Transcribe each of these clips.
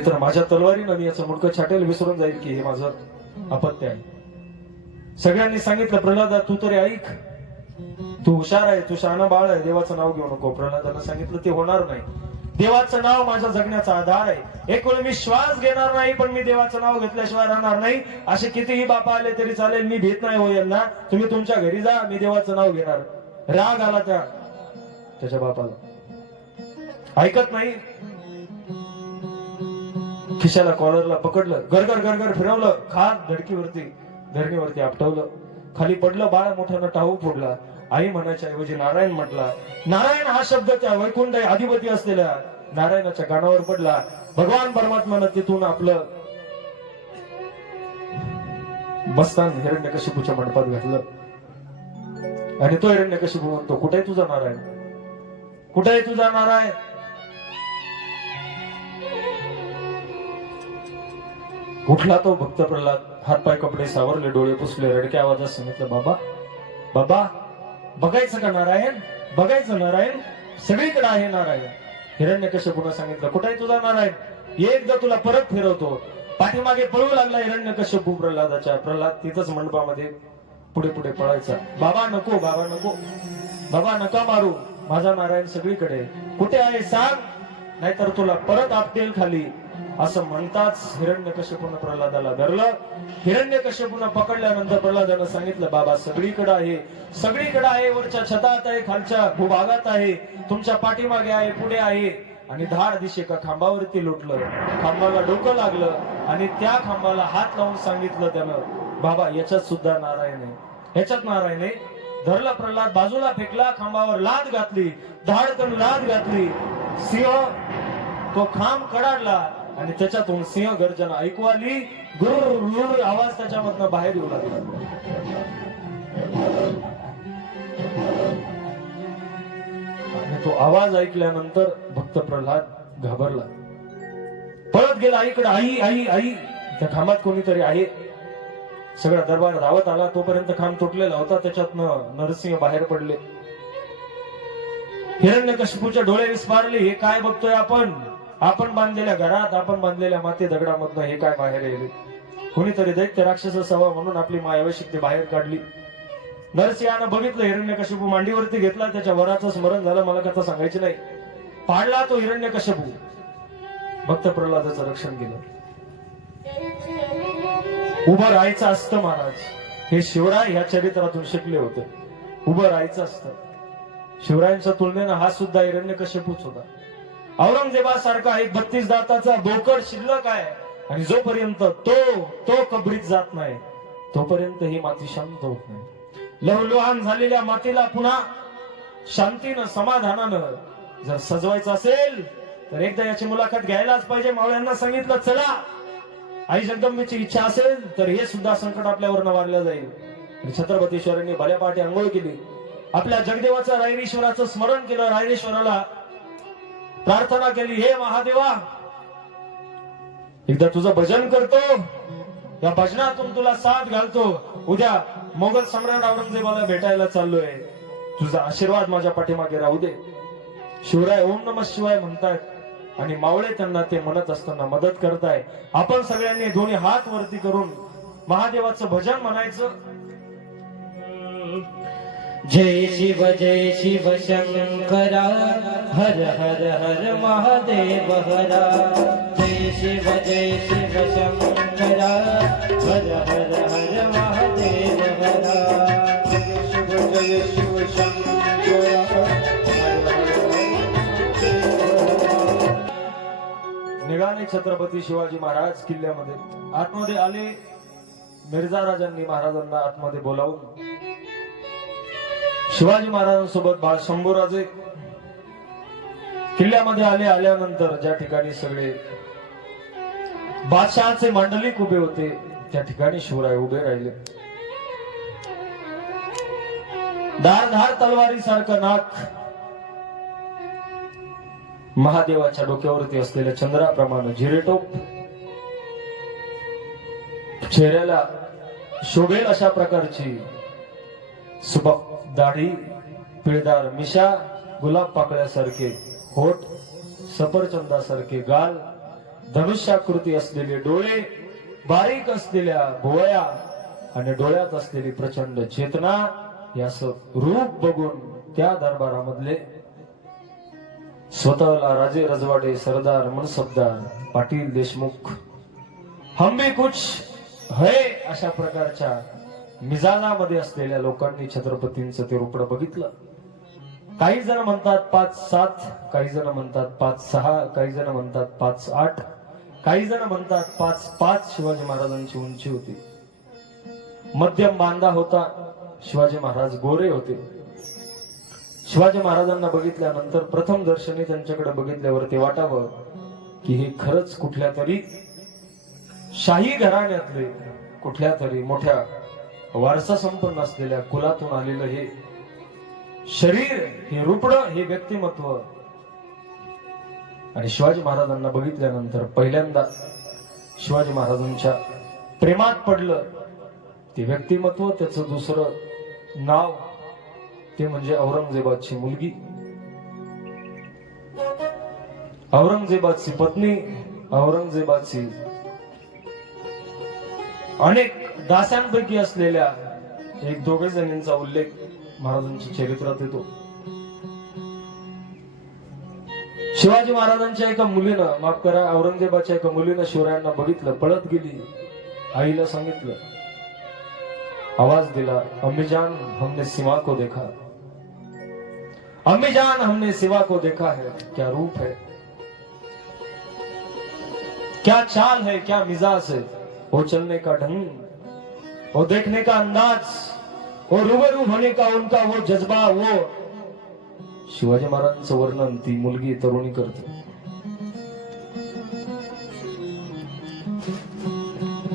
नाहीतर माझ्या तलवारीनं मी याचं मुडकं छाटेल विसरून जाईल की हे माझं अपत्य आहे. सगळ्यांनी सांगितलं प्रल्हादा तू तरी ऐक, तू हुशार आहे, तू शहाणा बाळ आहे, देवाचं नाव घेऊ नको. प्रल्हादानं सांगितलं ते होणार नाही. देवाचं नाव माझ्या जगण्याचा आधार आहे. एक वेळ मी श्वास घेणार नाही पण मी देवाचं नाव घेतल्याशिवाय राहणार नाही. असे कितीही बापा आले तरी चालेल, मी भीत नाही हो यांना. तुम्ही तुमच्या घरी जा, मी देवाचं नाव घेणार. राग आला त्याच्या बापाला, ऐकत नाही. खिशाला कॉलरला पकडलं, गरगर गरगर फिरवलं, खात धडकीवरती आपटवलं. खाली पडलं, बाळ मोठ्यानं टाहू फोडला. आई म्हणायच्या ऐवजी नारायण म्हटला. नारायण हा शब्द त्या वैकुंठ अधिपती असलेल्या नारायणाच्या कानावर पडला. भगवान परमात्मानं तिथून आपलं बस्तान हिरण्यकशिपूच्या मंडपात घातलं. आणि तो हिरण्यकशिपू म्हणतो, कुठे तुझा नारायण, कुठे तुझा नारायण. उठला तो भक्त प्रल्हाद, हातपाय कपडे सावरले, डोळे पुसले, रडक्या आवाजात सांगितलं, बाबा बाबा बघायचं का नारायण, बघायचं नारायण, सगळीकडे आहे नारायण. हिरण्यकशिपूने सांगितलं, कुठे आहे तुझा नारायण, एकदा तुला परत फिरवतो. पाठीमागे पळू लागला हिरण्यकशिपू प्रल्हादाच्या. प्रल्हाद तिथंच मंडपामध्ये पुढे पुढे पळायचा. बाबा नको, बाबा नको, बाबा नका मारू, माझा नारायण सगळीकडे, कुठे आहे सांग, नाहीतर तुला परत आपटेल खाली. असं म्हणताच हिरण्यकशिपूने प्रल्हादाला धरलं. हिरण्यकशिपूने पकडल्यानंतर प्रल्हादानं सांगितलं, बाबा सगळीकडे आहे, सगळीकडे आहे, वरच्या छतात आहे, खालच्या भूभागात आहे, तुमच्या पाठीमागे आहे, पुढे आहे. आणि धाड दिशे एका खांबावरती लुटलं. खांबाला डोकं लागलं आणि त्या खांबाला हात लावून सांगितलं त्यानं, बाबा याच्यात सुद्धा नारायण आहे, ह्याच्यात नारायण आहे. धरला प्रल्हाद, बाजूला फेकला, खांबावर लाद घातली, धाडकन लाद घातली. सिंह तो खांब कडाडला आणि त्याच्यातून सिंह गर्जना ऐकू आली. गुर आवाज त्याच्यामधनं बाहेर येऊ लागला. आणि तो आवाज ऐकल्यानंतर भक्त प्रल्हाद घाबरला, पळत गेला आईकडे. आई आई आई, त्या खांबात कोणीतरी आहे. सगळा दरबार धावत आला. तोपर्यंत खांब तुटलेला होता, त्याच्यातनं नरसिंह बाहेर पडले. हिरण्यकशिपूचे डोळे विस्फारले. हे काय बघतोय आपण, आपण बांधलेल्या घरात, आपण बांधलेल्या माती दगडामधनं हे काय बाहेर येईल. कोणीतरी दैत्य राक्षस असावा म्हणून आपली मायावी शक्ती बाहेर काढली. नरसिंहानं बघितलं, हिरण्यकशिपू मांडीवरती घेतला, त्याच्या वराचं स्मरण झालं, मला कथा सांगायची नाही. पाडला तो हिरण्यकशिपू. भक्त प्रल्हादाचं रक्षण केलं. उभं राहायचं असतं महाराज, हे शिवराय ह्या चरित्रातून शिकले होते. उभं राहायचं असतं. शिवरायांच्या तुलनेनं हा सुद्धा हिरण्यकशिपूच होता. औरंगजेबासारखा एक 32 दाताचा बोकड शिल्लक आहे आणि जोपर्यंत तो कबरीत जात नाही तोपर्यंत ही माती शांत होत नाही. लवलुहान झालेल्या मातीला पुन्हा शांतीनं, समाधानानं जर सजवायचं असेल तर एकदा याची मुलाखत घ्यायलाच पाहिजे. मावळ्यांना सांगितलं, चला आई जगदंबेची इच्छा असेल तर हे सुद्धा संकट आपल्यावर नवारलं जाईल. छत्रपतीश्वरांनी भल्या पहाटे आंघोळ केली, आपल्या जगदेवाचं रायरेश्वराचं स्मरण केलं, रायरेश्वराला प्रार्थना केली, हे महादेवा एकदा तुझं भजन करतो, या भजनातून तुला साथ घालतो. उद्या मोगल सम्राट औरंगजेबाला भेटायला चाललोय, तुझा आशीर्वाद माझ्या पाठीमागे राहू दे. शिवराय ओम नमः शिवाय म्हणतायत आणि मावळे त्यांना ते म्हणत असताना मदत करताय. आपण सगळ्यांनी दोन्ही हात वरती करून महादेवाचं भजन म्हणायचं. जय शिव शंकरा, हर हर हर महादेव हरा. जय शिव शंकरा, हर हर हर महादेव हरा. जय शिव शंकरा, निघाले छत्रपती शिवाजी महाराज किल्ल्यामध्ये. आतमध्ये आले. मिर्झा राजांनी महाराजांना आतमध्ये बोलावून शिवाजी महाराजांसोबत बाळ शंभूराजे किल्ल्यामध्ये आले. आल्यानंतर ज्या ठिकाणी सगळे बादशहाचे मांडलिक उभे होते त्या ठिकाणी शिवराय उभे राहिले. धारधार तलवारी सारखं नाक, महादेवाच्या डोक्यावरती असलेल्या चंद्राप्रमाणे जिरेटोप, चेहऱ्याला शोभेल अशा प्रकारची सुबक दाढी, पिळदार मिशा, गुलाब पाकळ्यासारखे होठ, सफरचंदासारखे गाल, धनुष्याकृती असलेले डोळे, बारीक असलेल्या भोवया आणि डोळ्यात असलेली प्रचंड चेतना, हे असं रूप बघून त्या दरबारामधले स्वतःला राजे रजवाडे, सरदार, मनसबदार, पाटील, देशमुख, हम भी कुछ है अशा प्रकारच्या मिजानामध्ये असलेल्या लोकांनी छत्रपतींचं ते रूपडं बघितलं. काही जण म्हणतात 5'7", काही जण म्हणतात 5'6", काही जण म्हणतात 5'8", काही जण म्हणतात 5'5" शिवाजी महाराजांची उंची होती. मध्यम बांधा होता. शिवाजी महाराज गोरे होते. शिवाजी महाराजांना बघितल्यानंतर प्रथम दर्शनी त्यांच्याकडे बघितल्यावर ते वाटावं की हे खरंच कुठल्या तरी शाही घराण्यातले, कुठल्या तरी मोठ्या वारसा संपन्न असलेल्या कुलातून आलेलं हे शरीर, हे रूपडं, हे व्यक्तिमत्व. आणि शिवाजी महाराजांना बघितल्यानंतर पहिल्यांदा शिवाजी महाराजांच्या प्रेमात पडलं ते व्यक्तिमत्व. त्याचं दुसरं नाव ते म्हणजे औरंगजेबाची मुलगी, औरंगजेबाची पत्नी, औरंगजेबाची अनेक दास्यांपैकी असलेल्या एक दोघे जणींचा उल्लेख महाराजांच्या चरित्रात येतो. शिवाजी महाराजांच्या एका मुलीनं, माफ करा, औरंगजेबाच्या एका मुलीनं शिवरायांना बघितलं, पळत गेली, आईला सांगितलं, आवाज दिला, अम्मी जान हमने सिवा को देखा, अम्मी जान हमने सिवा को देखा है, क्या रूप है, क्या चाल है, क्या मिजाज है, वो चलने का ढंग, वो देखने का अंदाज, वो रूबरू होने का उनका वो जज्बा, वो शिवाजी महाराजांचं वर्णन ती मुलगी तरुणी करते.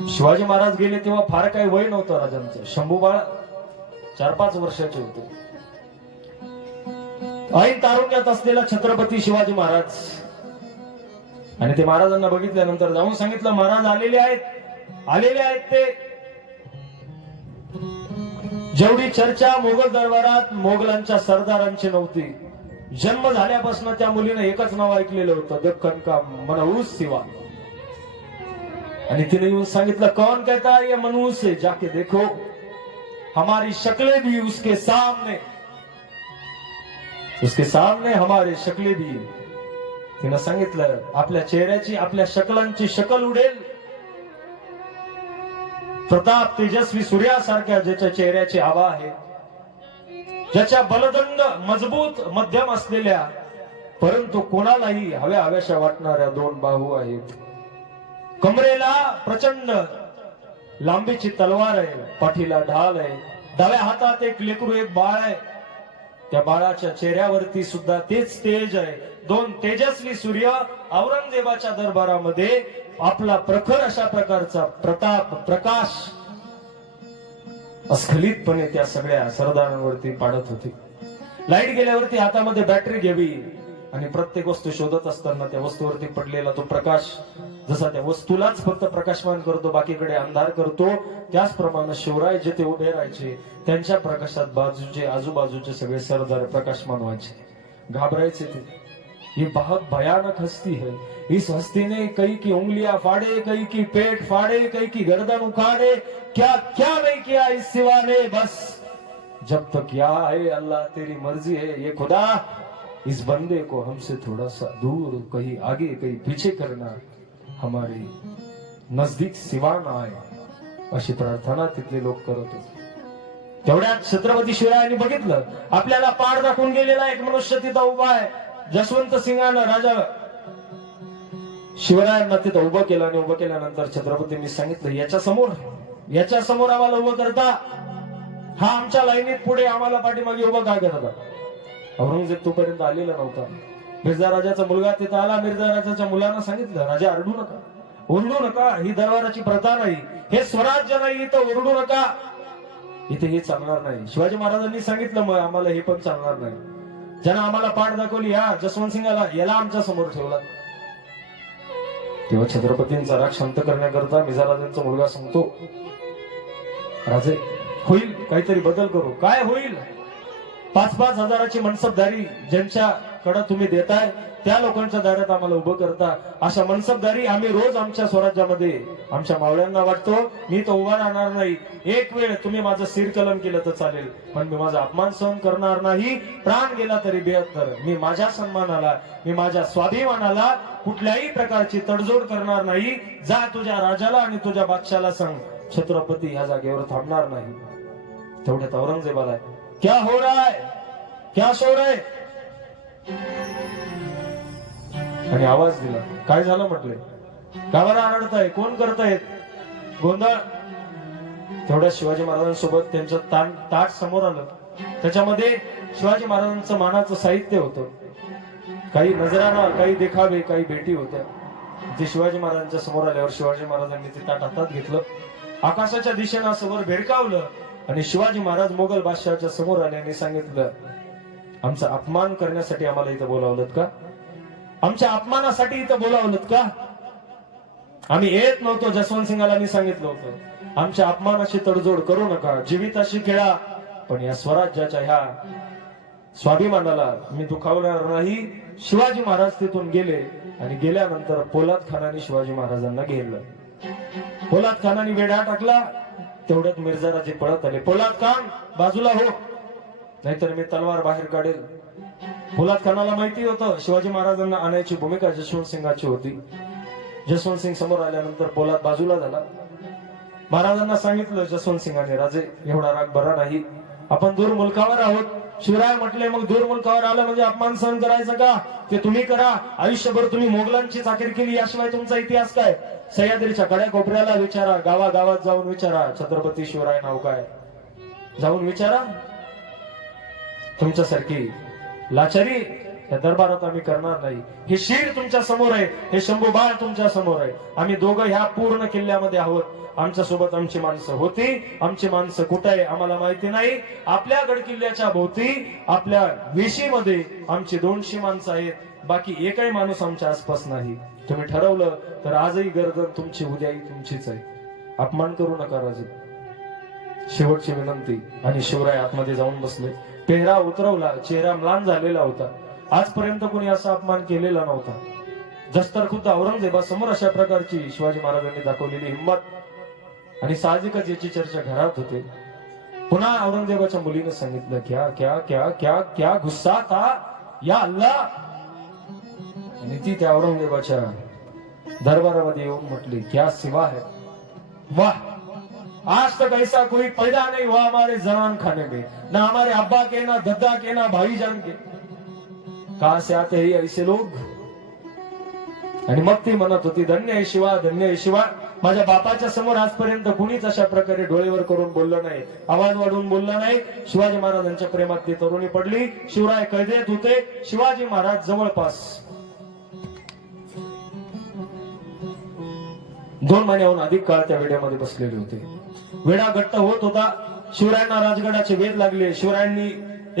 शिवाजी महाराज गेले तेव्हा फार काही वय नव्हतं राजांचं. शंभू बाळ 4-5 वर्षाचे होते. ऐन तारुण्यात असलेला छत्रपती शिवाजी महाराज, आणि ते महाराजांना बघितल्यानंतर जाऊन सांगितलं, महाराज आलेले आहेत, आलेले आहेत. ते जेवढी चर्चा मोगल दरबारात मोगलांच्या सरदारांची नव्हती, जन्म झाल्यापासून त्या मुलीनं एकच नाव ऐकलेलं होतं, दक्कन का मनहूस सिवा. आणि तिने येऊन सांगितलं, कौन कहता है ये मनहूस है, जाके देखो हमारी शक्लें भी उसके सामने, उसके सामने हमारे शक्लें भी. तिनं सांगितलं, आपल्या चेहऱ्याची, आपल्या शकलांची शकल उडेल. प्रताप तेजस्वी सूर्यासारख्या ज्याच्या चेहऱ्याची आभा आहे, ज्याच्या बलदंड मजबूत मध्यम असलेल्या परंतु कोणालाही हव्या हव्याशा वाटणाऱ्या 2 बाहू आहेत, कमरेला प्रचंड लांबीची तलवार आहे, पाठीला ढाल आहे, डाव्या हातात एक लेकरू, एक बाळ आहे. त्या बाळाच्या चेहऱ्यावरती सुद्धा तेच तेज आहे. 2 तेजस्वी सूर्य औरंगजेबाच्या दरबारामध्ये आपला प्रखर अशा प्रकारचा प्रताप, प्रकाश अस्खलितपणे त्या सगळ्या सरदारांवरती पाडत होती. लाईट गेल्यावरती हातामध्ये बॅटरी घ्यावी आणि प्रत्येक वस्तू शोधत असताना त्या वस्तूवरती पडलेला तो प्रकाश जसा त्या वस्तूलाच फक्त प्रकाशमान करतो, बाकीकडे अंधार करतो, त्याचप्रमाणे शिवराय जिथे उभे राहायचे त्यांच्या प्रकाशात बाजूचे आजूबाजूचे सगळे सरदार प्रकाशमान व्हायचे, घाबरायचे ते. ये बहुत भयानक हस्ती है. इस हस्ती ने कई की उंगलियां फाड़े, कई की पेट फाड़े, कई की गर्दन उखाड़े, क्या क्या नहीं किया इस सिवा ने. बस जब तक या है अल्लाह तेरी मर्जी है, ये खुदा इस बंदे को हमसे थोड़ा सा दूर, कहीं आगे कहीं पीछे करना, हमारे नजदीक सिवा ना आए, अशी प्रार्थना तिथले लोक करत होते. तेवढ्यात छत्रपती शिवरायांनी बघितलं, आपल्याला पाड दाखवून गेलेला एक मनुष्य तिथं उभा आहे. जसवंत सिंहानं राजा शिवरायांना तिथं उभं केलं आणि उभं केल्यानंतर छत्रपतींनी सांगितलं, याच्या समोर आम्हाला उभं करता, हा आमच्या लाईनीत पुढे, आम्हाला पाठीमागे उभं काय करता. औरंगजेब तोपर्यंत आलेला नव्हता. मिर्झा राजाचा मुलगा तिथं आला. मिर्झा राजाच्या मुलांना सांगितलं, राजा अरडू नका, ओरडू नका, ही दरबाराची प्रथा नाही, हे स्वराज्य नाही, इथं ओरडू नका, इथे हे चालणार नाही. शिवाजी महाराजांनी सांगितलं, मग आम्हाला हे पण चालणार नाही. ज्यानं आम्हाला पाठ दाखवली, या जसवंत सिंगाला, याला आमच्या समोर ठेवला. तेव्हा छत्रपतींचा राग शांत करण्याकरता मिर्झाराजांचा मुलगा सांगतो, राजे होईल काहीतरी बदल करू. काय होईल? 5-5 हजाराची मनसबदारी ज्यांच्या कडा तुम्ही देताय, त्या लोकांच्या दारात आम्हाला उभं करता. अशा मनसबदारी आम्ही रोज आमच्या स्वराज्यामध्ये आमच्या मावळ्यांना वाटतो. मी तर उभा राहणार नाही. एक वेळ तुम्ही माझं सिरकलम केलं तर चालेल, पण मी माझा अपमान सहन करणार नाही. प्राण गेला तरी बेहत्तर. मी माझ्या सन्मानाला, मी माझ्या स्वाभिमानाला कुठल्याही प्रकारची तडजोड करणार नाही. जा तुझ्या राजाला आणि तुझ्या बादशाला सांग, छत्रपती ह्या जागेवर थांबणार नाही. तेवढ्यात औरंगजेबाला क्या हो रहा है, क्या सो रहे, आणि आवाज दिला. काय झालं म्हटले, का बरं आरडताय, कोण करतायत गोंधळ. तेवढ्या शिवाजी महाराजांसोबत त्यांचं ताट समोर आलं. त्याच्यामध्ये शिवाजी महाराजांचं मानाचं साहित्य होतं. काही नजराना, काही देखावे, काही भेटी होत्या. ते शिवाजी महाराजांच्या समोर आल्यावर शिवाजी महाराजांनी ते ताट हातात घेतलं, आकाशाच्या दिशेनं असं वर भेरकावलं आणि शिवाजी महाराज मोगल बादशहाच्या समोर आले आणि सांगितलं, आमचा अपमान करण्यासाठी आम्हाला इथं बोलावलं का, आमच्या अपमानासाठी इथं बोलावलं का, आम्ही येत नव्हतो. जसवंत सिंगाला मी सांगितलं होतं, आमच्या अपमानाची तडजोड करू नका, जीविताशी खेळा, पण या स्वराज्याच्या ह्या स्वाभिमानाला मी दुखावणार नाही. शिवाजी महाराज तिथून गेले आणि गेल्यानंतर पोलाद खानाने शिवाजी महाराजांना घेरलं. पोलाद खानाने वेढा टाकला. तेवढ्यात मिर्झाराजे पळत आले. पोलाद खान बाजूला हो, नाहीतर मी तलवार बाहेर काढेल. पोलाद खानाला माहिती होतं शिवाजी महाराजांना आणायची भूमिका जसवंत सिंगाची होती. जसवंत सिंग समोर आल्यानंतर पोलाद बाजूला झाला. महाराजांना सांगितलं जसवंत सिंगाने, राजे एवढा राग बरा नाही, आपण दूर मुलकावर आहोत. शिवराय म्हटले, मग दूर मुलकावर आलं म्हणजे अपमान सहन करायचं का, ते तुम्ही करा. आयुष्यभर तुम्ही मोगलांची चाकरी केली, याशिवाय तुमचा इतिहास काय. सह्याद्रीच्या कड्या कोपऱ्याला विचारा, गावागावात जाऊन विचारा, छत्रपती शिवराय नाव काय, जाऊन विचारा. तुमच्यासारखी लाचारी या दरबारात आम्ही करणार नाही. हे शीर तुमच्या समोर आहे, हे शंभू बाळ तुमच्या समोर आहे. आम्ही दोघं ह्या पूर्ण किल्ल्यामध्ये आहोत. आमच्या सोबत आमची माणसं होती, आमची माणसं कुठे आहे आम्हाला माहिती नाही. आपल्या गड किल्ल्याच्या भोवती आपल्या वेशीमध्ये आमची 200 माणसं आहेत, बाकी एकही माणूस आमच्या आसपास नाही. तुम्ही ठरवलं तर आजही गर्दन तुमची, उद्याही तुमचीच आहे. अपमान करू नका राजे, शेवटची विनंती. आणि शिवराय आतमध्ये जाऊन बसले. पेहरा उतरवला, चेहरा म्लान झालेला होता. आजपर्यंत कोणी असा अपमान केलेला नव्हता. जस्तर खुद्द औरंगजेबासमोर अशा प्रकारची शिवाजी महाराजांनी दाखवलेली हिंमत. आणि साहजिकच याची चर्चा घरात होते. पुन्हा औरंगजेबाच्या मुलीने सांगितलं, क्या क्या क्या क्या क्या गुस्सा था या अल्लाह. आणि ती त्या औरंगजेबाच्या दरबारामध्ये येऊन म्हटली, क्या सिवा है, वाह, आज तक ऐसा कोई पैदा नहीं हुआ हमारे जनान खाने में, ना हमारे अब्बा के, ना दद्दा के, ना भाईजान के, कहां से आते हैं ऐसे लोग. आणि मग ती म्हणत होती, धन्य आहे शिवा, धन्य आहे शिवा. माझ्या बापाच्या समोर आजपर्यंत कुणीच अशा प्रकारे डोळेवर करून बोललं नाही, आवाज वाढवून बोललं नाही. शिवाजी महाराजांच्या प्रेमात ती तरुणी पडली. शिवराय कैदेत होते. शिवाजी महाराज जवळपास 2 महिन्याहून अधिक काळ त्या वेड्यामध्ये बसलेले होते. वेढा घट्ट होत होता. शिवरायांना राजगडाचे वेध लागले. शिवरायांनी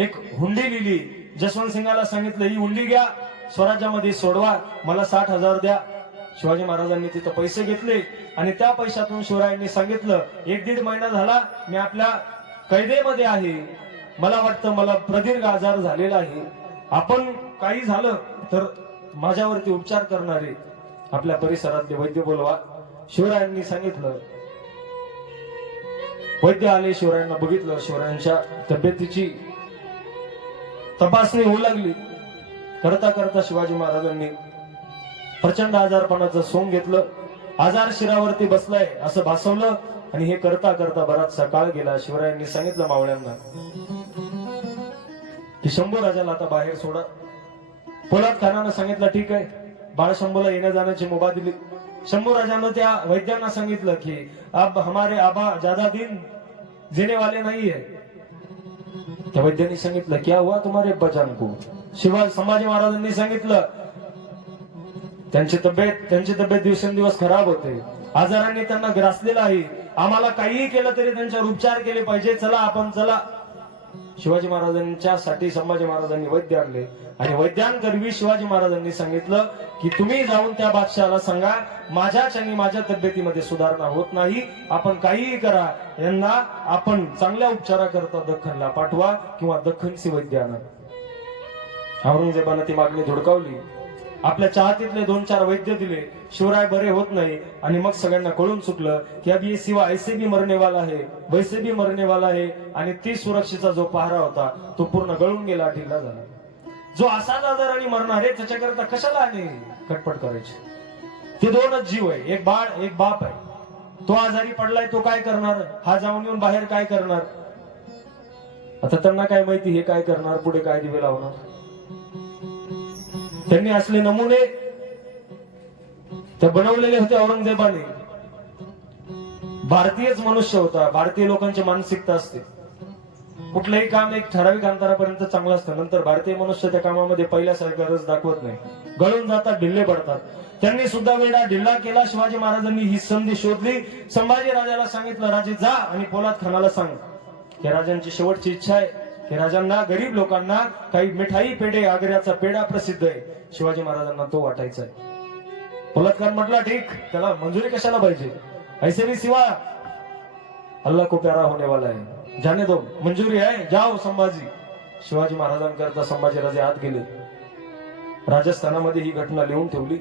एक हुंडी लिहिली. जसवंत सिंगाला सांगितलं, ही हुंडी घ्या, स्वराज्यामध्ये सोडवा, मला 60,000 द्या. शिवाजी महाराजांनी तिथं पैसे घेतले आणि त्या पैशातून शिवरायांनी सांगितलं, 1-1.5 महिना झाला मी आपल्या कैदेमध्ये आहे, मला वाटतं मला प्रदीर्घ आजार झालेला आहे, आपण काही झालं तर माझ्यावरती उपचार करणारे आपल्या परिसरातले वैद्य बोलवा. शिवरायांनी सांगितलं. वैद्य आले. शिवरायांना बघितलं. शिवरायांच्या तब्येतीची तपासणी होऊ लागली. करता करता शिवाजी महाराजांनी प्रचंड आजारपणाचं सोंग घेतलं. आजार शिरावरती बसलाय असं भासवलं आणि हे करता करता बराचसा काळ गेला. शिवरायांनी सांगितलं मावळ्यांना की शंभू राजाला आता बाहेर सोडा. पोलाद खानानं सांगितलं, ठीक आहे. बाळशंभूला येण्या जाण्याची मुभा दिली. शंभू राजानं त्या वैद्यांना सांगितलं की अब हमारे आबा ज्यादा दिन जीने वाले नहीं है. त्या वैद्यांनी सांगितलं, क्या हुआ तुम्हारे बचान को. संभाजी महाराजांनी सांगितलं, त्यांची तब्येत दिवसेंदिवस खराब होते, आजारांनी त्यांना ग्रासलेला आहे, आम्हाला काहीही केलं तरी त्यांच्यावर उपचार केले पाहिजे, चला आपण चला. शिवाजी महाराजांच्यासाठी संभाजी महाराजांनी वैद्य आणले आणि वैद्यांकरवी शिवाजी महाराजांनी सांगितलं की तुम्ही जाऊन त्या बादशाहाला सांगा, माझ्याच आणि माझ्या तब्येतीमध्ये सुधारणा होत नाही, आपण काहीही करा, यांना आपण चांगल्या उपचाराकरता दख्खनला पाठवा किंवा दख्खनची वैद्य आणा. औरंगजेबाने ती मागणी धुडकावली. आपल्या चाहतीतले 2-4 वैद्य दिले. शिवराय बरे होत नाही आणि मग सगळ्यांना कळून चुकलं की अब ये शिवा ऐसे भी मरने वाला है, वैसे भी मरने वाला है. आणि 30 सुरक्षेचा जो पहारा होता तो पूर्ण गळून गेला, ढिला झाला. जो असाच आजाराने मरणार आहे त्याच्याकरता कशाला आणि खटपट करायची. ते 2च जीव आहे, एक बाळ एक बाप आहे. तो आजारी पडलाय, तो काय करणार, हा जाऊन येऊन बाहेर काय करणार. आता त्यांना काय माहिती हे काय करणार, पुढे काय दिवे लावणार. त्यांनी असले नमुने ते बनवलेले होते औरंगजेबाने. भारतीयच मनुष्य होता, भारतीय लोकांची मानसिकता असते. कुठलंही काम एक ठराविक अंतरापर्यंत चांगलं असतं, नंतर भारतीय मनुष्य त्या कामामध्ये पहिल्यासारखा रस दाखवत नाही, गळून जातात, ढिल्ले पडतात. त्यांनी सुद्धा वेळा ढिल्ला केला. शिवाजी महाराजांनी ही संधी शोधली. संभाजी राजाला सांगितलं, राजे जा आणि पोलाद खानाला सांग की राजांची शेवटची इच्छा आहे की राजांना, गरीब लोकांना काही मिठाई पेढे, आग्र्याचा पेढा प्रसिद्ध आहे, शिवाजी महाराजांना तो वाटायचा आहे. पोलाद खान म्हटला ठीक, त्याला मंजुरी कशाला पाहिजे, ऐसे भी सिवा अल्लाह को प्यारा होने वाला है, जाने दो, मंजुरी आहे, जाओ संभाजी. शिवाजी महाराजांकरता संभाजी राजे आत गेले. राजस्थानामध्ये ही घटना लिहून ठेवली.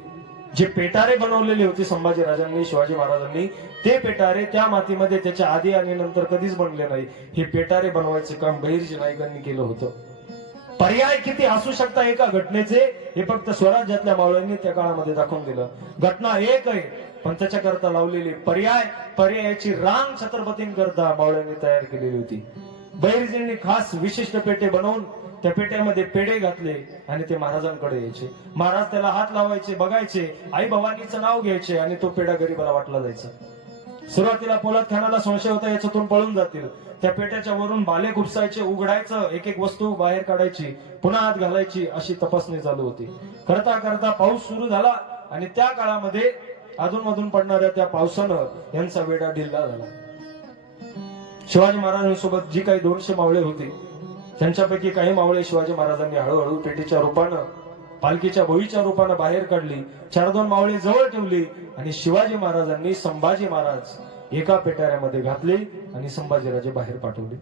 जे पेटारे बनवलेले होते संभाजी राजांनी, शिवाजी महाराजांनी, ते पेटारे त्या मातीमध्ये त्याच्या आधी आणि नंतर कधीच बनले नाही. हे पेटारे बनवायचं काम बहिर्जी नाईकांनी केलं होतं. पर्याय किती असू शकता एका घटनेचे हे फक्त स्वराज्यातल्या मावळ्यांनी त्या काळामध्ये दाखवून दिलं. घटना एक आहे पण त्याच्याकरता लावलेली पर्यायाची रांग छत्रपतींकरता मावळ्यांनी तयार केलेली होती. बहिर्जींनी खास विशिष्ट पेटे बनवून त्या पेट्यामध्ये पेढे घातले आणि ते महाराजांकडे यायचे. महाराज त्याला हात लावायचे, बघायचे, आई भवानीचं नाव घ्यायचे आणि तो पेढा गरीबाला वाटला जायचा. सुरुवातीला पोलाद खानाला संशय होता याच्यातून पळून जातील. त्या पेट्याच्या वरून बाले खुपसायचे, उघडायचं, एक एक वस्तू बाहेर काढायची, पुन्हा हात घालायची, अशी तपासणी चालू होती. करता करता पाऊस सुरू झाला आणि त्या काळामध्ये अधूनमधून पडणाऱ्या त्या पावसानं यांचा वेढा ढिल्ला झाला. शिवाजी महाराजांसोबत जी काही 200 मावळे होते त्यांच्यापैकी काही मावळे शिवाजी महाराजांनी हळूहळू पेटीच्या रूपानं, पालखीच्या भोईच्या रूपानं बाहेर काढली. 4-2 मावळे जवळ ठेवली आणि शिवाजी महाराजांनी संभाजी महाराज एका पेटाऱ्यामध्ये घातले आणि संभाजीराजे बाहेर पाठवले.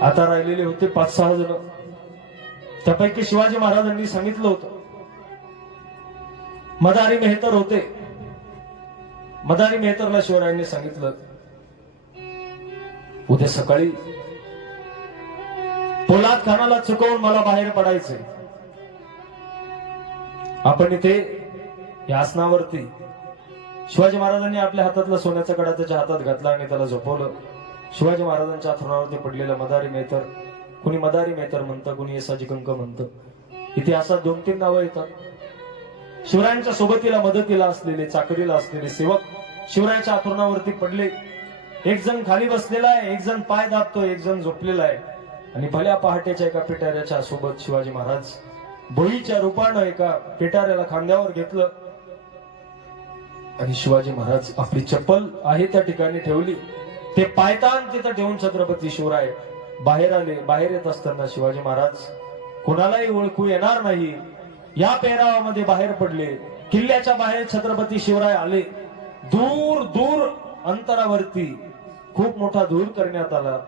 आता राहिलेले होते 5-6 जण. त्यापैकी शिवाजी महाराजांनी सांगितलं होतं, मदारी मेहतर होते. मदारी मेहतरला शिवरायांनी सांगितलं, उद्या सकाळी पोलाद खानाला चुकवून मला बाहेर पडायचंय. आपण इथे या आसनावरती शिवाजी महाराजांनी आपल्या हातातला सोन्याचा कडा त्याच्या हातात घातला आणि त्याला झोपवलं. शिवाजी महाराजांच्या आथरुणावरती पडलेलं मदारी मेहतर, कुणी मदारी मेहतर म्हणतं, कुणी येसाजी कंक म्हणतं. इतिहासात 2-3 नावं येतात. शिवरायांच्या सोबतीला, मदतीला असलेले, चाकरीला असलेले सेवक शिवरायांच्या आथरुणावरती पडले. एक जण खाली बसलेला आहे, एक जण पाय दाबतोय, एक जण झोपलेला आहे. आणि भल्या पहाटेच्या एका पेटाऱ्याच्या सोबत शिवाजी महाराज भोईच्या रूपानं एका पेटाऱ्याला खांद्यावर घेतलं आणि शिवाजी महाराज आपली चप्पल आहे त्या ठिकाणी ठेवली. ते पायतान तिथं ठेवून छत्रपती शिवराय बाहेर आले. बाहेर येत असताना शिवाजी महाराज कोणालाही ओळखू येणार नाही या पेहरावामध्ये बाहेर पडले. किल्ल्याच्या बाहेर छत्रपती शिवराय आले. दूर दूर अंतरावरती खूप मोठा धूर करण्यात आला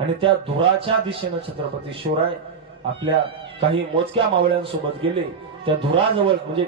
आणि त्या धुराच्या दिशेनं छत्रपती शिवराय आपल्या काही मोजक्या मावळ्यांसोबत गेले. त्या धुराजवळ, म्हणजे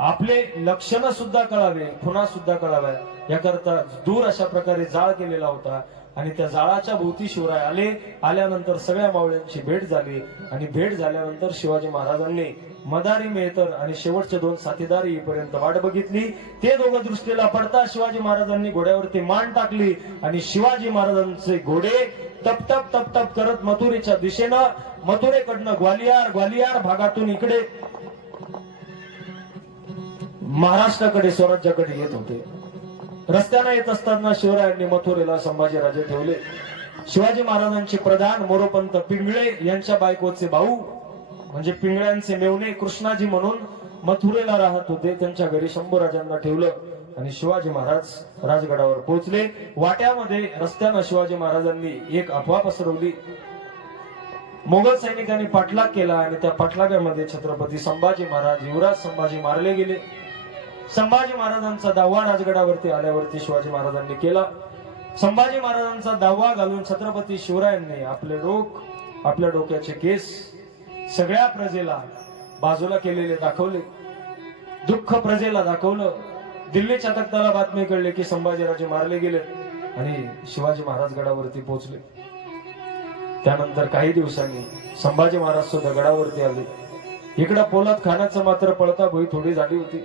आपले लक्षणं सुद्धा कळावे, खुणा सुद्धा कळाव्या याकरता दूर अशा प्रकारे जाळ केलेला होता आणि त्या जाळाच्या भोवती शिवराय आले. आल्यानंतर सगळ्या मावळ्यांची भेट झाली आणि भेट झाल्यानंतर शिवाजी महाराजांनी मदारी मेहतर आणि शेवटचे 2 साथीदार येईपर्यंत वाट बघितली. ते दोघं दृष्टीला पडता शिवाजी महाराजांनी घोड्यावरती मान टाकली आणि शिवाजी महाराजांचे घोडे टप टप टप टप करत मथुरेच्या दिशेनं, मथुरेकडनं ग्वालियर भागातून इकडे महाराष्ट्राकडे, स्वराज्याकडे येत होते. रस्त्याने येत असताना शिवरायांनी मथुरेला संभाजीराजे ठेवले. शिवाजी महाराजांचे प्रधान मोरोपंत पिंगळे यांच्या बायकोचे भाऊ म्हणजे पिंगळ्यांचे मेवणे कृष्णाजी म्हणून मथुरेला राहत होते. त्यांच्या घरी शंभूराजांना ठेवलं आणि शिवाजी महाराज राजगडावर पोहोचले. वाट्यामध्ये रस्त्यानं शिवाजी महाराजांनी एक अफवा पसरवली. मोगल सैनिकांनी पाठलाग केला आणि त्या पाठलागामध्ये छत्रपती संभाजी महाराज, युवराज संभाजी मारले गेले. संभाजी महाराजांचा दावा राजगडावरती आल्यावरती शिवाजी महाराजांनी केला. संभाजी महाराजांचा दावा घालून छत्रपती शिवरायांनी आपल्या डोक्याचे केस सगळ्या प्रजेला बाजूला केलेले दाखवले, दुःख प्रजेला दाखवलं. दिल्लीच्या तख्ताला बातमी कळली की संभाजीराजे मारले गेले आणि शिवाजी महाराज गडावरती पोहोचले. त्यानंतर काही दिवसांनी संभाजी महाराज सुद्धा गडावरती आले. इकडं पोलाद खानाचं मात्र पळता भुई थोडी झाली होती.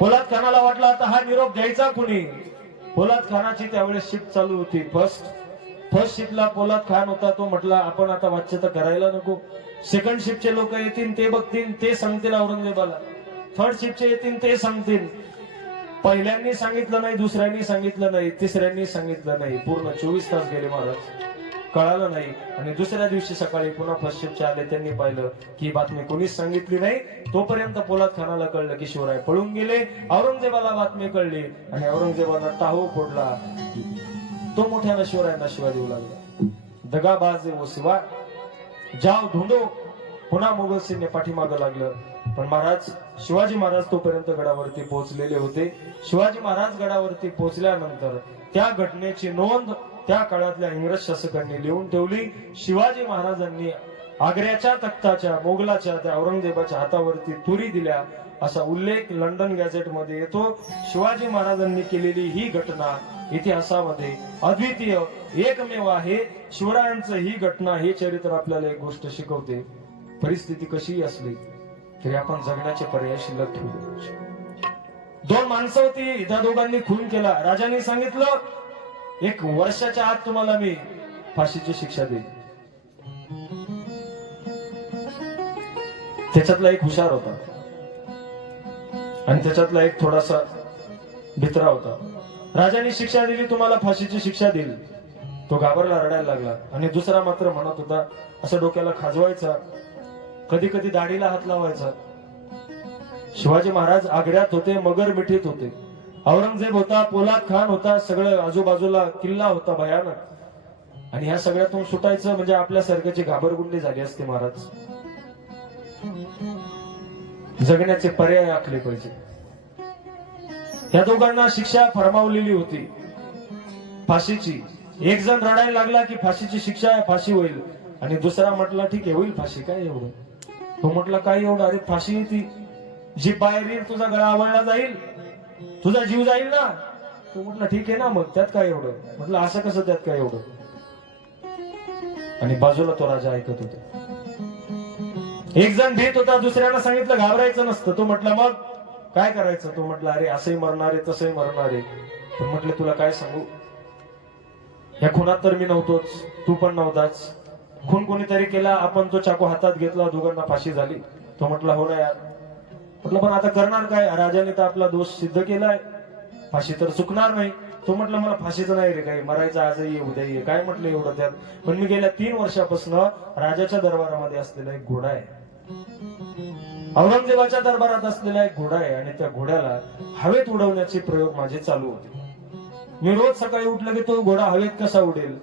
पोलाद खानाला वाटलं आता हा निरोप द्यायचा कुणी. पोलाद खानाची त्यावेळेस शिफ्ट चालू होती. फर्स्ट शिफ्टला पोलाद खान होता. तो म्हटला आपण आता वाच्यता करायला नको. सेकंड शिफ्टचे लोक येतील, ते बघतील, ते सांगतील औरंगजेबाला. थर्ड शिफ्टचे येतील, ते सांगतील. पहिल्यांनी सांगितलं नाही, दुसऱ्यांनी सांगितलं नाही, तिसऱ्यांनी सांगितलं नाही. पूर्ण 24 तास गेले महाराज, कळालं नाही. आणि दुसऱ्या दिवशी सकाळी पुन्हा फर्स्ट शिफ्टचे आले. त्यांनी पाहिलं की बातमी कोणीच सांगितली नाही. तोपर्यंत पोलाद खानाला कळलं की शिवराय पळून गेले. औरंगजेबाला बातमी कळली आणि औरंगजेबानं टाहो फोडला. तो मोठ्यानं शिवरायांना शिवा देऊ लागला. दगाबाज वो शिवा, जाव ढूंढो. पुन्हा मुघल सैन्य पाठीमागं लागलं. पण महाराज शिवाजी महाराज तोपर्यंत गडावरती पोहोचलेले होते. शिवाजी महाराज गडावरती पोहोचल्यानंतर त्या घटनेची नोंद त्या काळातल्या इंग्रज शासकांनी लिहून ठेवली. शिवाजी महाराजांनी आग्र्याच्या तख्ताच्या मोगलाच्या त्या औरंगजेबाच्या हातावरती तुरी दिल्या असा उल्लेख लंडन गॅझेट मध्ये येतो. शिवाजी महाराजांनी केलेली ही घटना इतिहासामध्ये अद्वितीय एकमेव आहे. शिवरायांचं ही घटना, हे चरित्र आपल्याला एक गोष्ट शिकवते. परिस्थिती कशीही असली तरी आपण जगण्याचे पर्याय शिल्लक ठेवले. 2 माणसं होती, त्या दोघांनी खून केला. राजांनी सांगितलं 1 वर्षाच्या आत तुम्हाला मी फाशीची शिक्षा देईन. त्याच्यातला एक हुशार होता आणि त्याच्यातला एक थोडासा भित्रा होता. राजांनी शिक्षा दिली, तुम्हाला फाशीची शिक्षा दिली. तो घाबरला, रडायला लागला. आणि दुसरा मात्र म्हणत होता, असं डोक्याला खाजवायचा, कधी कधी दाढीला हात लावायचा. शिवाजी महाराज आग्र्यात होते, मगर मिठीत होते. औरंगजेब होता, पोलाद खान होता, सगळं आजूबाजूला किल्ला होता भयानक. आणि ह्या सगळ्यातून सुटायचं म्हणजे आपल्या सारख्याची घाबरगुंडी झाली असते. महाराज जगण्याचे पर्याय आखले पाहिजे. या दोघांना शिक्षा फरमावलेली होती फाशीची. एक जण रडायला लागला की फाशीची शिक्षा आहे, फाशी होईल. आणि दुसरा म्हटला ठीक आहे, होईल फाशी, काय एवढं. तो म्हटला काय एवढं, अरे फाशी येते, जीभ बाहेर येईल, तुझा गळा आवळला जाईल, तुझा जीव जाईल ना. तो म्हटला ठीक आहे ना, मग त्यात काय एवढं. म्हटलं असं कसं त्यात काय एवढं. आणि बाजूला तो राजा ऐकत होता. एक जण भीत होता, दुसऱ्याला सांगितलं घाबरायचं नसतं. तो म्हटला मग काय करायचं. तो म्हटला अरे असंही मरणार आहे, तसंही मरणार आहे. पण म्हटलं तुला काय सांगू, या खुनात तर मी नव्हतोच, तू पण नव्हताच. खून कोणीतरी केला, आपण तो चाकू हातात घेतला, दोघांना फाशी झाली. तो म्हटला हो ना यार. म्हटलं पण आता करणार काय, राजाने तर आपला दोष सिद्ध केलाय, फाशी तर चुकणार नाही. तो म्हटलं मला फाशीचं नाही रे काही, मरायचं आजही उद्या ये. काय म्हटलं एवढं त्यात. पण मी गेल्या 3 वर्षापासून राजाच्या दरबारामध्ये असलेला एक घोडा आहे, औरंगजेबाच्या दरबारात असलेला एक घोडा आहे. आणि त्या घोड्याला हवेत उडवण्याचे प्रयोग माझे चालू होते. मी रोज सकाळी उठलं की तो घोडा हवेत कसा उडेल,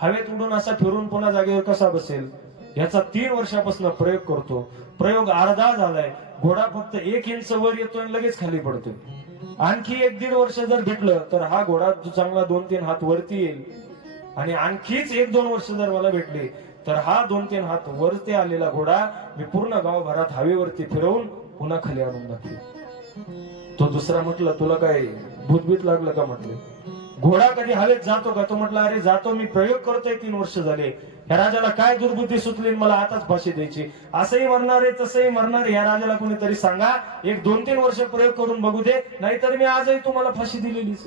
हवेत उडून असा फिरून पुन्हा जागेवर कसा बसेल, याचा 3 वर्षापासून प्रयोग करतो. प्रयोग अर्धा झालाय. घोडा फक्त 1 इंच वर येतोय आणि लगेच खाली पडतोय. आणखी 1-1.5 वर्ष जर भेटलं तर हा घोडा चांगला 2-3 हात वरती येईल. आणि आणखीच 1-2 वर्ष जर मला भेटले तर हा 2-3 हात वरती आलेला घोडा मी पूर्ण गावभरात हवेवरती फिरवून पुन्हा खाली आणून दाखवेल. तो दुसरा म्हटलं तुला काय भूतभीत लागलं का. म्हटलं घोडा कधी हवेत जातो का. तो म्हटला अरे जातो, मी प्रयोग करतोय 3 वर्ष झाले. या राजाला काय दुर्बुद्धी सुचली, मला आताच फाशी द्यायची. असंही मरणार आहे, तसंही मरणार आहे. या राजाला कोणीतरी सांगा 1-2-3 वर्ष प्रयोग करून बघू दे, नाहीतर मी आजही तुम्हाला फाशी दिलेलीच.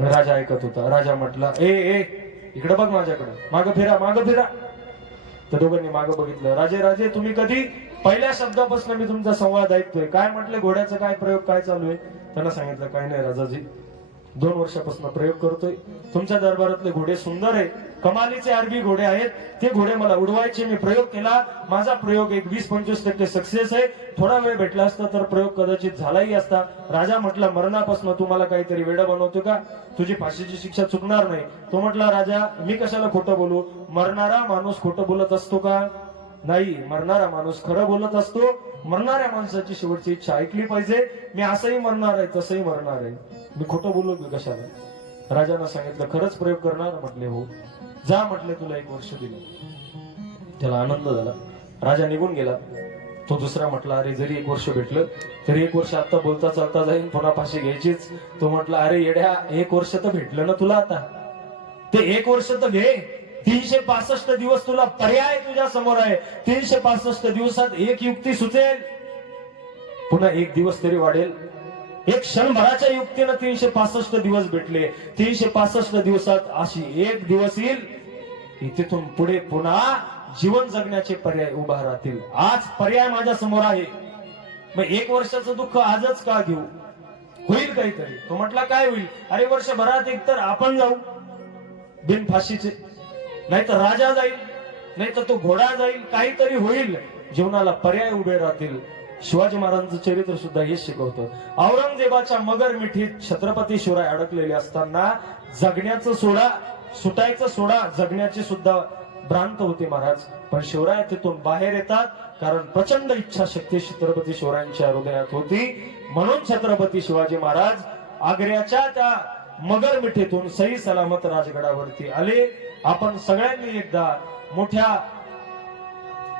राजा ऐकत होता. राजा म्हटला ए इकडे बघ माझ्याकडे, मागं फिरा, मागं फिरा. तर दोघांनी मागं बघितलं. राजे तुम्ही कधी, पहिल्या शब्दापासून मी तुमचा संवाद ऐकतोय. काय म्हटले, घोड्याचा काय प्रयोग, काय चालू आहे. त्यांना सांगितलं काय नाही राजाजी, 2 वर्षापासून प्रयोग करतोय. तुमच्या दरबारातले घोडे सुंदर आहे, कमालीचे अरबी घोडे आहेत. ते घोडे मला उडवायचे, मी प्रयोग केला. माझा प्रयोग एक 20-25% सक्सेस आहे. थोडा वेळ भेटला असता तर प्रयोग कदाचित झालाही असता. राजा म्हटला मरणापासून तू मला काहीतरी वेडा बनवतो का, तुझी फाशीची शिक्षा चुकणार नाही. तो म्हटला राजा मी कशाला खोटं बोलू, मरणारा माणूस खोटं बोलत असतो का. नाही, मरणारा माणूस खरं बोलत असतो. मरणाऱ्या माणसाची शेवटची इच्छा ऐकली पाहिजे. मी असंही मरणार आहे, तसंही मरणार आहे, मी खोटं बोलू कशाला. राजानं सांगितलं खरंच प्रयोग करणार. म्हटले हो. जा म्हटले तुला 1 वर्ष दिलं. त्याला आनंद झाला. राजा निघून गेला. तो दुसरा म्हटला, अरे जरी 1 वर्ष भेटलं तरी 1 वर्ष आता बोलता चालता जाईल, पुन्हा फाशी घ्यायचीच. तो म्हटला, अरे येड्या, 1 वर्ष तर भेटलं ना तुला, आता ते 1 वर्ष तर घे. 365 दिवस तुला पर्याय तुझ्या समोर आहे. 365 दिवसात एक युक्ती सुचेल, पुन्हा 1 दिवस तरी वाढेल. एक क्षणभराच्या युक्तीनं 365 दिवस भेटले. 365 दिवसात अशी 1 दिवस येईल, तिथून पुढे पुन्हा जीवन जगण्याचे पर्याय उभा राहतील. आज पर्याय माझ्या समोर आहे. मग 1 वर्षाचं दुःख आजच का घेऊ, होईल काहीतरी. तो म्हटला, काय होईल? अरे वर्षभरात एकतर आपण जाऊ बिनफाशीचे, नाहीतर राजा जाईल, नाहीतर तो घोडा जाईल, काहीतरी होईल. जीवनाला पर्याय उभे राहतील. शिवाजी महाराजांचं चरित्र सुद्धा हेच शिकवतं. औरंगजेबाच्या मगर मिठीत छत्रपती शिवराय अडकलेले असताना जगण्याचं सोडा, सुटायचं सोडा, जगण्याची सुद्धा भ्रांत होती महाराज. पण शिवराय तिथून बाहेर येतात, कारण प्रचंड इच्छाशक्ती छत्रपती शिवरायांच्या हृदयात होती. म्हणून छत्रपती शिवाजी महाराज आग्र्याच्या त्या मगर मिठीतून सही सलामत राजगडावरती आले. आपण सगळ्यांनी एकदा मोठ्या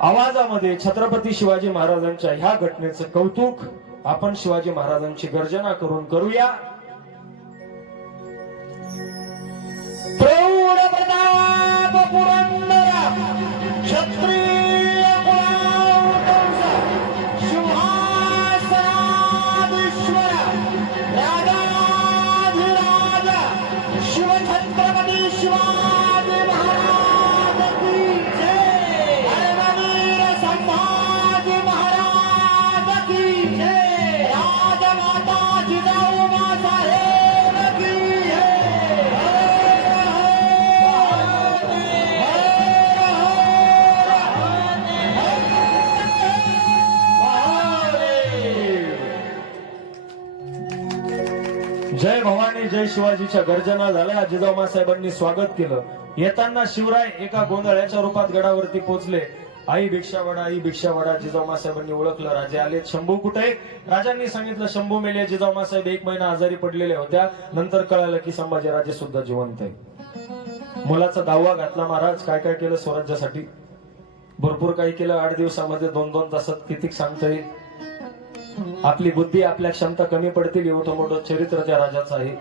आवाजामध्ये छत्रपती शिवाजी महाराजांच्या ह्या घटनेचं कौतुक आपण शिवाजी महाराजांची गर्जना करून करूया. प्रौढ प्रताप पुरंदरा क्षत्रिय कुलावतंस सिंहासनाधीश्वर राजाधिराज शिवछत्रपती शिवाजी महाराज की जय. धर्मवीर संभाजी महाराज की जय. राजमाता जिजाऊ मासाहेब की जय. जय भवानी जय शिवाजीच्या गर्जना झाल्या. जिजाऊ साहेबांनी स्वागत केलं. येताना शिवराय एका गोंधळाच्या रूपात गडावरती पोहोचले. आई भिक्षावडा, आई भिक्षावडा. जिजाऊ साहेबांनी ओळखलं, राजे आले. शंभू कुठे? राजांनी सांगितलं शंभू मेले. जिजाऊ साहेब 1 महिना आजारी पडलेल्या होत्या. नंतर कळालं की संभाजीराजे सुद्धा जिवंत आहे. मुलाचा दावा घातला महाराज. काय काय केलं स्वराज्यासाठी, भरपूर काही केलं. 8 दिवसामध्ये 2-2 तासात किती सांगता येईल. आपली बुद्धी, आपल्या क्षमता कमी पडतील एवढं मोठं चरित्र त्या राजाचं आहे.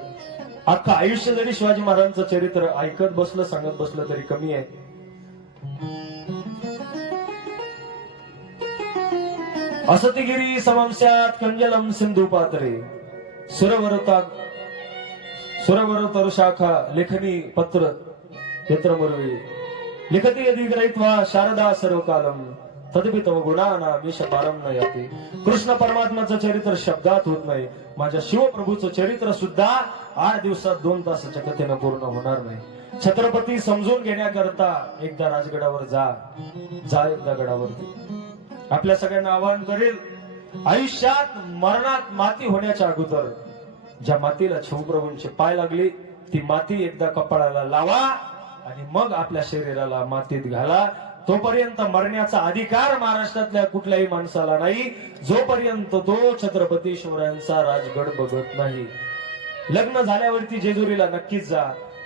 अख्खं आयुष्य जरी शिवाजी महाराजांचं चरित्र ऐकत बसलं, सांगत बसलं तरी कमी आहे. असतिगिरी समंस्यात कंजलम सिंधू पात्रे सुरवर तरुशाखा लेखनी पत्र यत्र मुरवी लिखती यदि ग्रहीत्वा शारदा सर्वकालम तदपि तव गुणाना मिश पारम न याते. कृष्ण परमात्म्याचं चरित्र शब्दात होत नाही. माझ्या शिवप्रभूचं चरित्र सुद्धा 8 दिवसात 2 तासाच्या कथेनं पूर्ण होणार नाही. छत्रपती समजून घेण्याकरता एकदा राजगडावर जा एकदा गडावरती. आपल्या सगळ्यांना आवाहन करेल, आयुष्यात मरणात माती होण्याच्या अगोदर ज्या मातीला शिवप्रभूंचे पाय लागले ती माती एकदा कपाळाला लावा आणि मग आपल्या शरीराला मातीत घाला. तोपर्यंत मरण्याचा अधिकार महाराष्ट्रातल्या कुठल्याही माणसाला नाही, जोपर्यंत तो छत्रपती शिवरायांचा राजगड बघत नाही. लग्न झाल्यावरती जेजुरीला नक्कीच जा,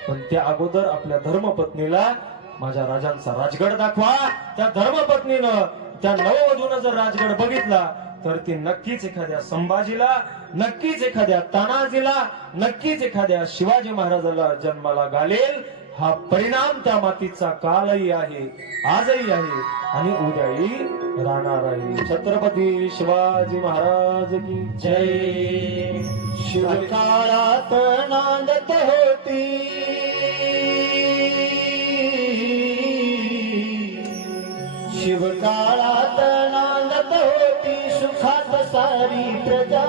पण त्या अगोदर आपल्या धर्मपत्नीला माझ्या राजांचा राजगड दाखवा. त्या धर्मपत्नीनं, त्या नववधूनं जर राजगड बघितला तर ती नक्कीच एखाद्या संभाजीला, नक्कीच एखाद्या तानाजीला, नक्कीच एखाद्या शिवाजी महाराजाला जन्माला घालेल. हा परिणाम त्या मातीचा कालही आहे, आजही आहे आणि उद्याही राहणार आहे. छत्रपती शिवाजी महाराज की जय. शिवकाळात नांदत होती शिवकाळात नांदत होती सुखात सारी प्रजा,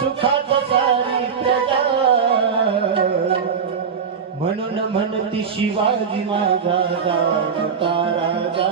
सुखात सारी प्रजा. म्हणून म्हणती शिवाजी माझा जाणता राजा.